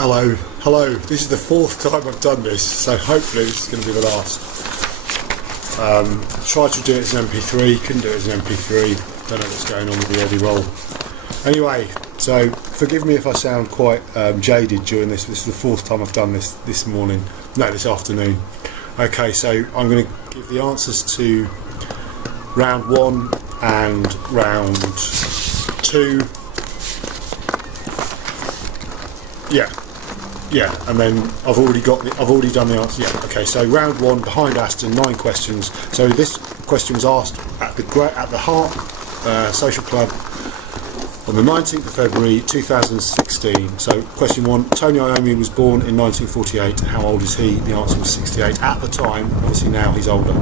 Hello. This is the fourth time I've done this, so hopefully this is going to be the last. Tried to do it as an MP3, couldn't do it as an MP3. Don't know what's going on with the Eddie roll. Anyway, so forgive me if I sound quite jaded during this. This is the fourth time I've done this this afternoon. Okay, so I'm going to give the answers to round 1 and round 2. Yeah, and then I've already done the answer. Yeah, okay. So round 1, behind Aston, 9 questions. So this question was asked at the Heart Social Club on the 19th of February 2016. So question 1: Tony Iommi was born in 1948. How old is he? The answer was 68 at the time. Obviously now he's older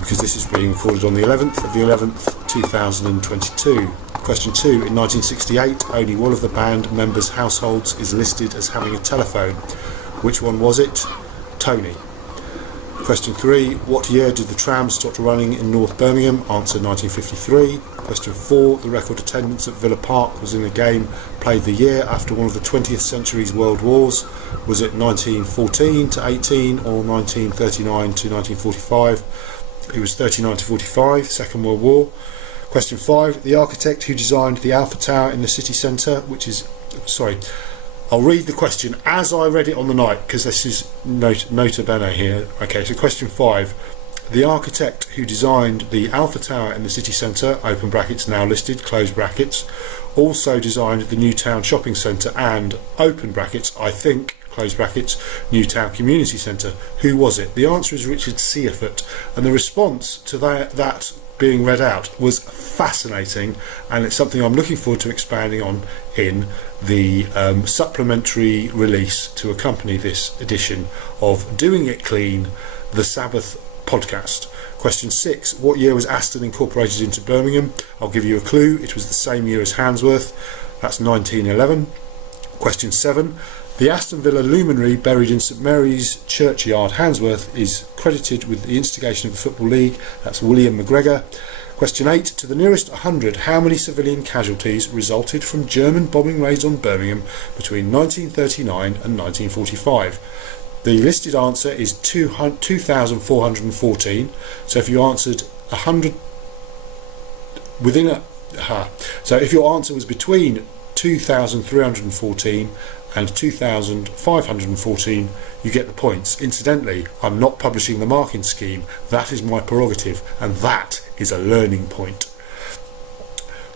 because this is being recorded on the 11th of the 11th, 2022. Question 2: in 1968, only one of the band members' households is listed as having a telephone. Which one was it? Tony. Question 3: what year did the tram stop running in North Birmingham? Answer: 1953. Question 4: the record attendance at Villa Park was in a game played the year after one of the 20th century's world wars. Was it 1914 to 18 or 1939 to 1945? It was 39 to 45, Second World War. Question 5: the architect who designed the Alpha Tower in the city centre, I'll read the question as I read it on the night, because this is nota bene here. Okay, so question 5: the architect who designed the Alpha Tower in the city centre, open brackets, now listed, close brackets, also designed the Newtown Shopping Centre and, open brackets, I think, close brackets, Newtown Community Centre. Who was it? The answer is Richard Seafort, and the response to that being read out was fascinating, and it's something I'm looking forward to expanding on in the supplementary release to accompany this edition of Doing It Clean, the Sabbath podcast. Question 6: what year was Aston incorporated into Birmingham? I'll give you a clue. It was the same year as Handsworth. That's 1911. Question 7: the Aston Villa luminary buried in St Mary's Churchyard, Handsworth, is credited with the instigation of the Football League. That's William McGregor. Question 8: to the nearest 100, how many civilian casualties resulted from German bombing raids on Birmingham between 1939 and 1945? The listed answer is 2,414. So if you answered 100 so if your answer was between 2,314 and 2,514, you get the points. Incidentally, I'm not publishing the marking scheme. That is my prerogative, and that is a learning point.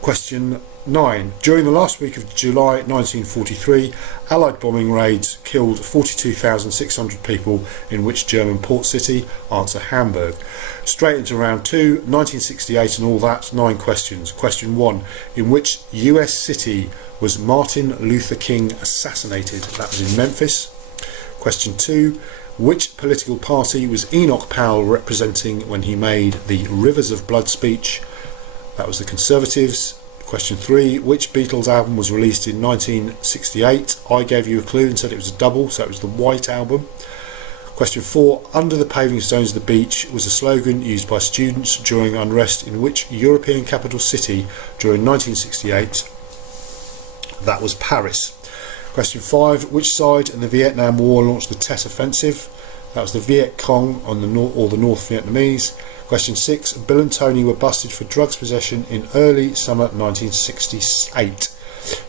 Question 9: during the last week of July 1943, Allied bombing raids killed 42,600 people in which German port city? Answer: Hamburg. Straight into round 2, 1968 and all that, 9 questions. Question 1: in which US city was Martin Luther King assassinated? That was in Memphis. Question 2: which political party was Enoch Powell representing when he made the Rivers of Blood speech? That was the Conservatives. Question 3: which Beatles album was released in 1968? I gave you a clue and said it was a double, so it was the White Album. Question 4: under the paving stones of the beach was a slogan used by students during unrest in which European capital city during 1968? That was Paris. Question 5: which side in the Vietnam War launched the Tet Offensive? That was the Viet Cong on the North Vietnamese. Question 6: Bill and Tony were busted for drugs possession in early summer 1968.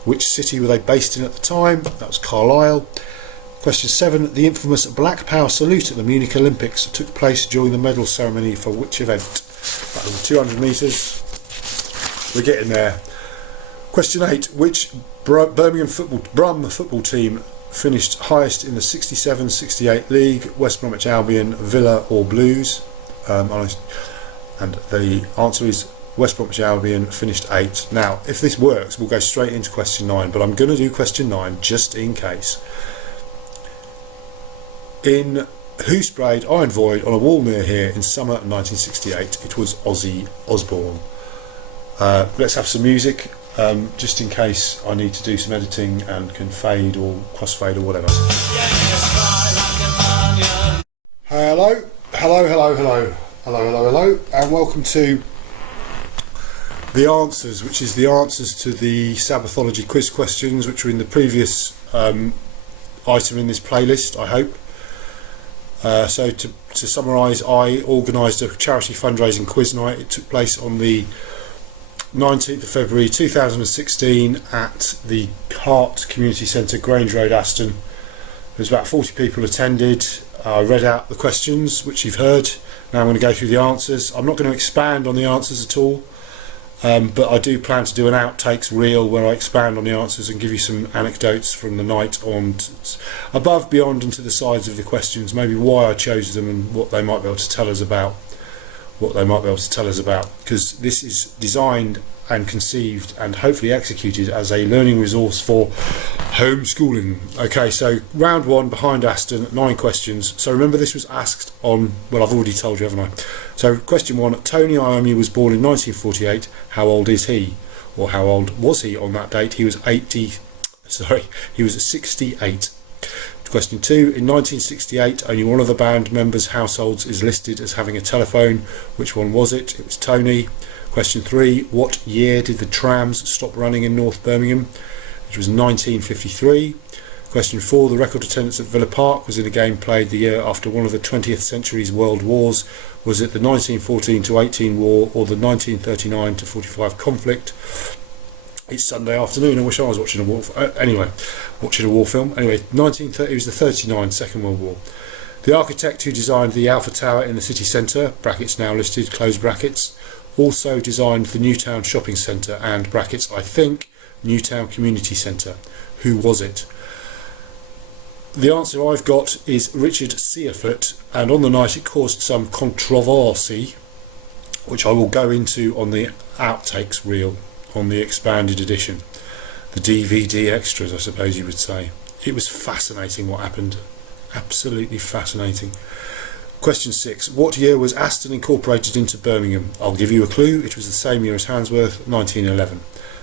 Which city were they based in at the time? That was Carlisle. Question 7: the infamous Black Power salute at the Munich Olympics took place during the medal ceremony for which event? That was the 200 metres. We're getting there. Question 8: which Birmingham football team finished highest in the 67-68 league? West Bromwich Albion, Villa or Blues? And the answer is West Bromwich Albion finished 8th. Now, if this works, we'll go straight into question 9, but I'm going to do question 9 just in case. In who sprayed Iron Void on a wall near here in summer 1968? It was Ozzy Osbourne. Let's have some music. Just in case I need to do some editing and can fade or crossfade or whatever. Hello, and welcome to the answers, which is the answers to the Sabbathology quiz questions, which were in the previous item in this playlist, I hope. So to summarise, I organised a charity fundraising quiz night. It took place on the 19th of February 2016 at the Hart Community Centre, Grange Road, Aston. There was about 40 people attended. I read out the questions, which you've heard. Now I'm going to go through the answers. I'm not going to expand on the answers at all, but I do plan to do an outtakes reel where I expand on the answers and give you some anecdotes from the night on above, beyond and to the sides of the questions, maybe why I chose them and what they might be able to tell us about. Because this is designed and conceived and hopefully executed as a learning resource for homeschooling. Okay, so round one, behind Aston, 9 questions. So remember, this was asked on, well, I've already told you, haven't I? So question 1, Tony Iommi was born in 1948. How old is he? Or how old was he on that date? He was 68. Question 2, in 1968 only one of the band members' households is listed as having a telephone. Which one was it? It was Tony. Question 3, what year did the trams stop running in North Birmingham? It was 1953. Question 4, the record attendance at Villa Park was in a game played the year after one of the 20th century's world wars. Was it the 1914 to 18 war or the 1939 to 45 conflict? It's Sunday afternoon. I wish I was watching a war film. Watching a war film. Anyway, 1930. It was the 39 Second World War. The architect who designed the Alpha Tower in the city centre (brackets now listed, close brackets) also designed the Newtown Shopping Centre and (brackets I think) Newtown Community Centre. Who was it? The answer I've got is Richard Searfoot, and on the night it caused some controversy, which I will go into on the outtakes reel, on the expanded edition, the DVD extras, I suppose you would say. It was fascinating what happened, absolutely fascinating. Question 6, what year was Aston incorporated into Birmingham? I'll give you a clue, it was the same year as Handsworth, 1911.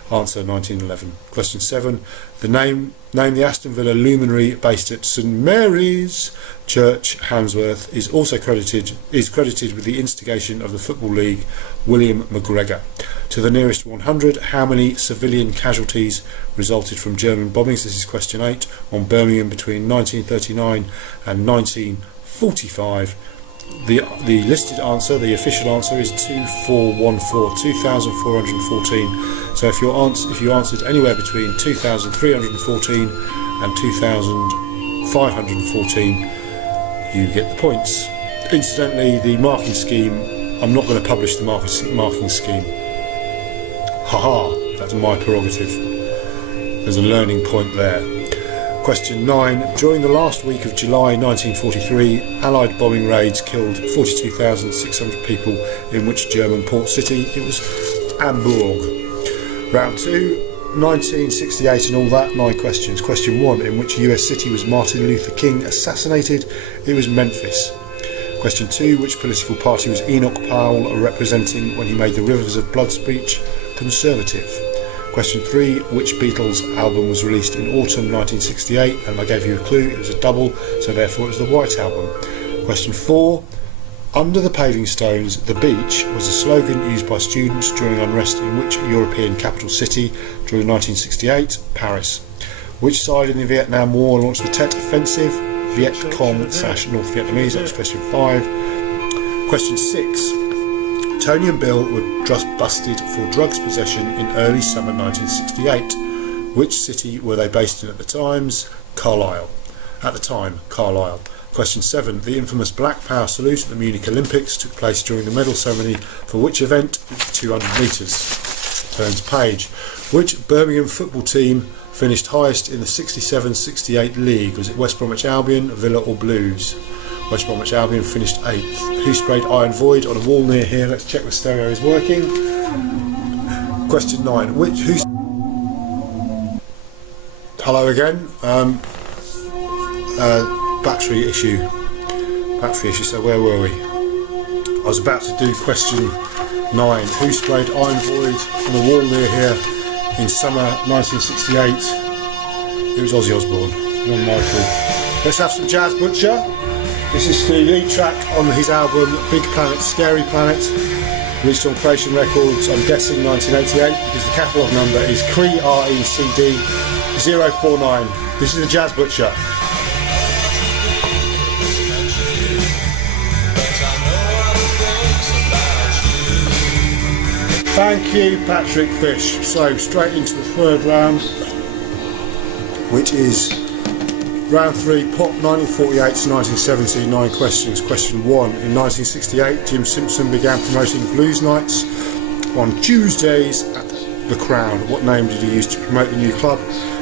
Answer, 1911. Question 7, name the Aston Villa luminary based at St Mary's Church, Handsworth, is credited with the instigation of the Football League, William McGregor. To the nearest 100, how many civilian casualties resulted from German bombings? This is question 8, on Birmingham between 1939 and 1945. The listed answer, the official answer, is 2,414. So if you answered anywhere between 2,314 and 2,514, you get the points. Incidentally, the marking scheme, I'm not going to publish the marking scheme. Haha, that's my prerogative. There's a learning point there. Question 9. During the last week of July 1943, Allied bombing raids killed 42,600 people in which German port city? It was Hamburg. Round 2, 1968 and all that, 9 questions. Question 1. In which US city was Martin Luther King assassinated? It was Memphis. Question 2. Which political party was Enoch Powell representing when he made the Rivers of Blood speech? Conservative. Question 3, which Beatles album was released in autumn 1968? And I gave you a clue, it was a double, so therefore it was the White Album. Question 4, under the paving stones, the beach was a slogan used by students during unrest in which European capital city during 1968? Paris. Which side in the Vietnam War launched the Tet Offensive? Viet Cong / North Vietnamese. That was question 5. Question 6. Tony and Bill were just busted for drugs possession in early summer 1968. Which city were they based in at the time? Carlisle. Question 7. The infamous Black Power salute at the Munich Olympics took place during the medal ceremony for which event? 200 metres. Turns page. Which Birmingham football team finished highest in the 67-68 league? Was it West Bromwich Albion, Villa or Blues? West Bromwich Albion finished 8th. Who sprayed Iron Void on a wall near here? Let's check the stereo is working. Question 9. Hello again. Battery issue. So where were we? I was about to do question 9. Who sprayed Iron Void on a wall near here in summer 1968? It was Ozzy Osbourne. One Michael. Let's have some Jazz Butcher. This is the lead track on his album Big Planet, Scary Planet. Released on Creation Records, I'm guessing 1988, because the catalogue number is CRECD 049. This is the Jazz Butcher. Thank you, Patrick Fish. So straight into the third round, which is round 3, pop 1948 to 1970, 9 questions. Question 1. In 1968, Jim Simpson began promoting blues nights on Tuesdays at the Crown. What name did he use to promote the new club?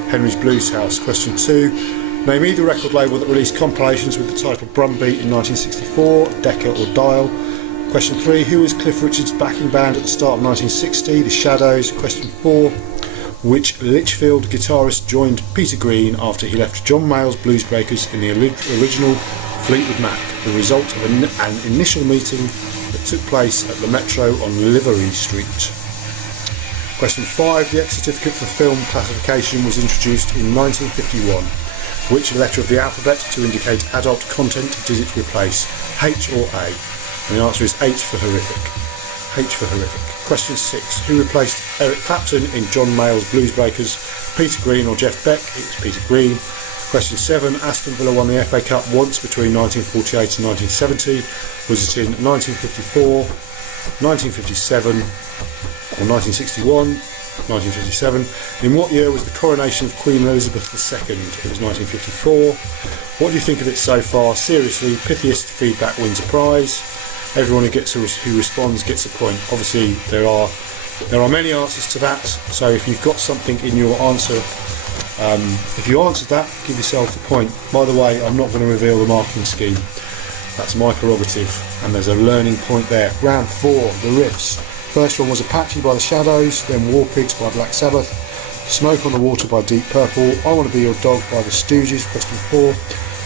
Henry's Blues House. Question 2. Name either record label that released compilations with the title Brumbeat in 1964, Decca or Dial. Question 3. Who was Cliff Richard's backing band at the start of 1960? The Shadows. Question 4. Which Litchfield guitarist joined Peter Green after he left John Mayall's Blues Breakers in the original Fleetwood Mac? The result of an initial meeting that took place at the Metro on Livery Street. Question 5. The X certificate for film classification was introduced in 1951. Which letter of the alphabet to indicate adult content did it replace? H or A? And the answer is H for horrific. H for horrific. Question 6. Who replaced Eric Clapton in John Mayall's Blues Breakers? Peter Green or Jeff Beck? It was Peter Green. Question 7. Aston Villa won the FA Cup once between 1948 and 1970. Was it in 1954, 1957 or 1961? 1957. In what year was the coronation of Queen Elizabeth II? It was 1954. What do you think of it so far? Seriously, pithiest feedback wins a prize. Everyone who responds gets a point. Obviously, there are many answers to that. So if you've got something in your answer, if you answered that, give yourself a point. By the way, I'm not going to reveal the marking scheme. That's my prerogative, and there's a learning point there. Round 4, the riffs. First one was Apache by the Shadows, then War Pigs by Black Sabbath, Smoke on the Water by Deep Purple, I Want to Be Your Dog by the Stooges. Question 4.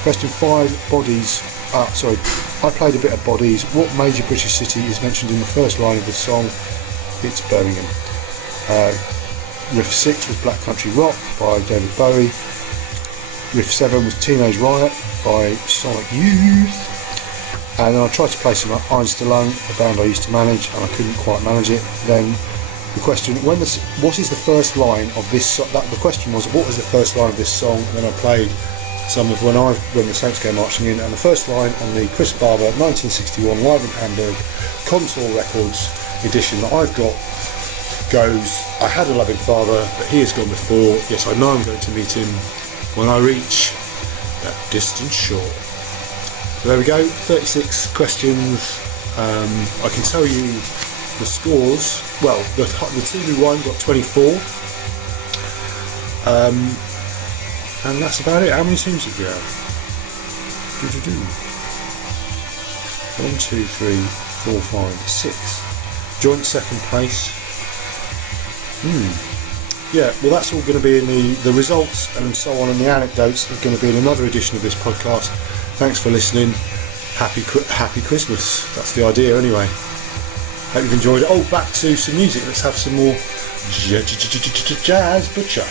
Question 5, Bodies. I played a bit of Bodies. What major British city is mentioned in the first line of the song? It's Birmingham. Riff 6 was Black Country Rock by David Bowie. Riff 7 was Teenage Riot by Sonic Youth. And then I tried to play some Iron Stallone, a band I used to manage, and I couldn't quite manage it. Then the question, what is the first line of this song? The question was, what was the first line of this song? And then I played some of when the Saints Go Marching In, and the first line on the Chris Barber 1961 Live in Hamburg Contour Records edition that I've got goes, I had a loving father, but he has gone before. Yes, I know I'm going to meet him when I reach that distant shore. So there we go, 36 questions. I can tell you the scores. Well, the team who won got 24. And that's about it. How many teams did we have? 1, 2, 3, 4, 5, 6. Joint second place. Yeah, well that's all going to be in the results and so on, and the anecdotes are going to be in another edition of this podcast. Thanks for listening. Happy Christmas. That's the idea anyway. Hope you've enjoyed it. Oh, back to some music. Let's have some more Jazz Butcher.